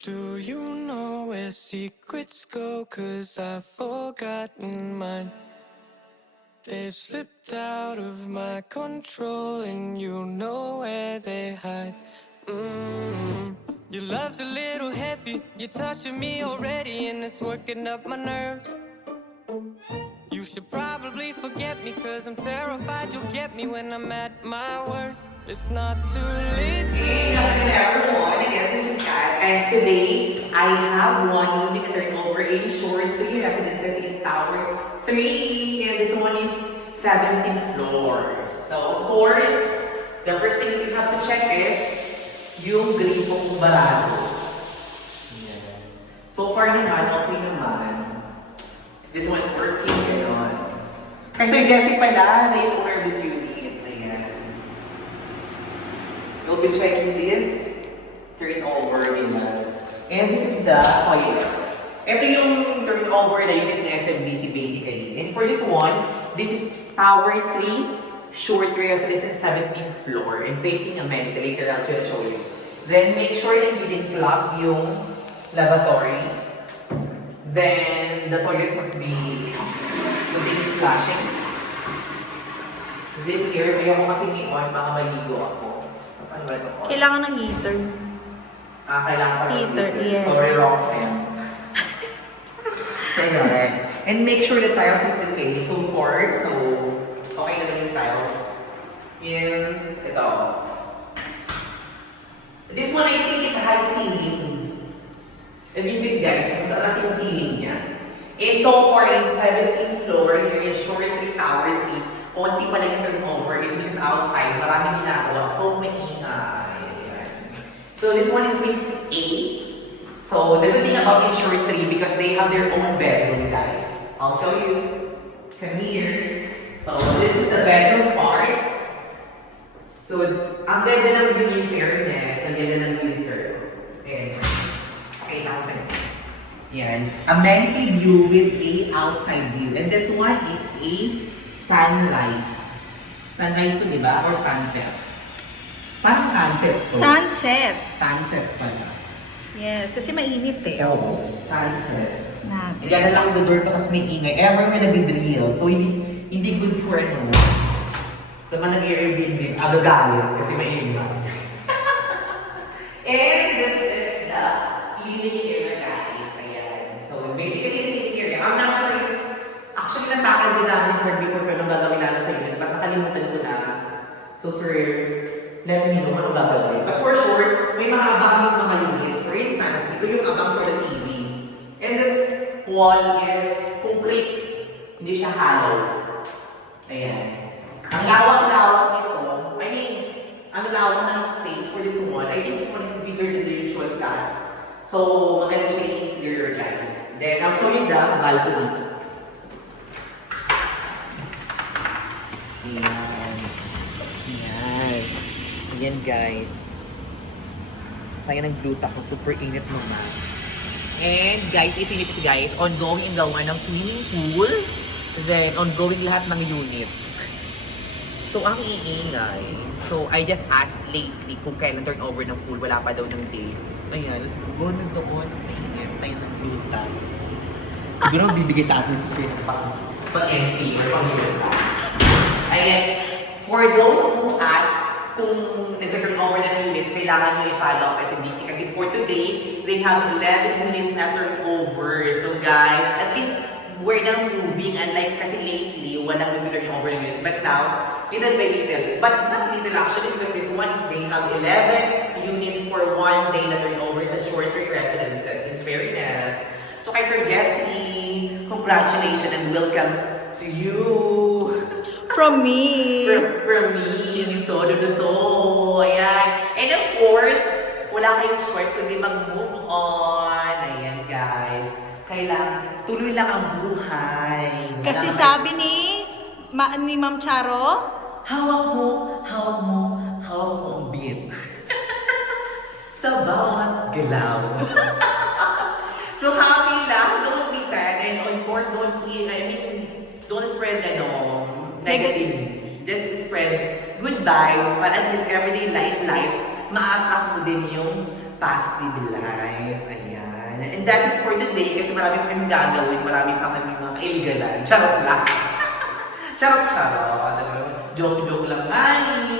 Do you know where secrets go? 'Cause I've forgotten mine. They've slipped out of my control, and you know where they hide. Your love's a little heavy, you're touching me already, and it's working up my nerves. You should probably forget me, 'cause I'm terrified you'll get me when I'm at my worst. It's not too late to Hey everyone, again this is Kat, and today I have one unit turnover in Shore 3 residences in Tower 3, and this one is 17th floor. So of course, the first thing that you have to check is yung gripo kung barado. Yan. So far naman, okay naman. This one is working, gano'n. Kay Sir Jessie pala, na yung owner of this unit. Ayan. We'll be checking this turnover nila. And this is the toilet. Ito yung turnover na units ng SMBC basically. And for this one, this is Tower 3, Shore 3 residence in 17th floor and facing amenity. Later I'll show you. Then make sure that you didn't plug yung lavatory. Then the toilet must be continuous flushing. Then here, ayoko kasi ni-on, baka maligo ako. Ano ba ito? Kailangan ng heater. Kailangan pa ng Heater, yes. Sorry, Roxanne. Ayun. And make sure the tiles is okay. So far, okay naman yung tiles. Yung, ito. This one I think is a high ceiling. And yun this guys, kung taas yung ceiling niya. And so far, in 17th floor, here in Shore 3 Tower 3, konti pa lang yung turnover. If because outside, maraming ginagawa. So, maingay. Ayan. So, this one is Wings A. So, the good thing about Shore 3, because they have their own bedroom, guys. I'll show you. Come here. So, this is the bedroom part. So, ang ganda ng view in fairness, ang ganda ng view, sir. Ayan. Okay, tapos na. Yan. Amenity view with a outside view. And this one is a sunrise. Sunrise to, di ba? Or sunset? Parang sunset to. Sunset. Sunset pala. Yes, kasi mainit eh. Oo, sunset. Natin. Kaya na lang ang door pa kasi may ingay. Ever may nag-drill. So, hindi good for ano. So, man nag-Airbnb, agagalit kasi may ingay. And this is the living area, guys. Ayan. So, basically, living area. I'm not sure. Actually, natakal din namin, sir, before ko anong gagawin namin sa unit. But nakalimutan ko na. So, sir, let me know anong gagawin. But for sure, may mga abang yung mga units. For instance, ito yung abang for the TV. And this wall is concrete. Hindi siya hollow. Ayan. Ang lawak-lawak nito, I mean, ang lawak ng space for this one, I think this one is bigger than the usual cat. So, maganda siya yung interior, guys. Then, I'll show you the balcony. Ayan. Ayan. Ayan, guys. Sayang ng gluta ko. Super init naman. And, guys, ito yung guys, ongoing yung gawa ng swimming pool. Then, ongoing lahat ng unit. So, ang iingay. So, I just asked lately kung kailan turnover ng pool. Wala pa daw ng date. Ayan, let's go na doon. Ang mainit. Sayang ng gluta. Siguro bibigay sa atin sa pang-entry or pang-gluta. Ayan, for those who ask kung nag-turnover na ng units, kailangan nyo i-follow up sa SMBC. Kasi for today, they have 11 units na turnover. So, guys, at least we're now moving, unlike kasi lately, walang nag-turnover ng units. But now, little by little, but not little actually, because this one is they have 11 units for one day na turnover sa Shore 3 residences in fairness. So kay Sir Jessie, congratulations and welcome to you. From me. From me, yung todo na to. Ayan. And of course, wala kayong choice kundi mag-move on. Ayan, guys. Kailangan, tuloy lang ang buhay. Kasi sabi ni Ma'am Charo, hawak mo ang beat. Sa bawat galaw. So happy lang, don't be sad, and of course, don't spread negative. Just spread good vibes, but at least everyday lives, ma-attract mo din yung positive life. Ayan. And that's it for today kasi marami pa kami gagawin, marami pa kami mga kailigalan. Charot lang. Charot. Joke lang. Ay!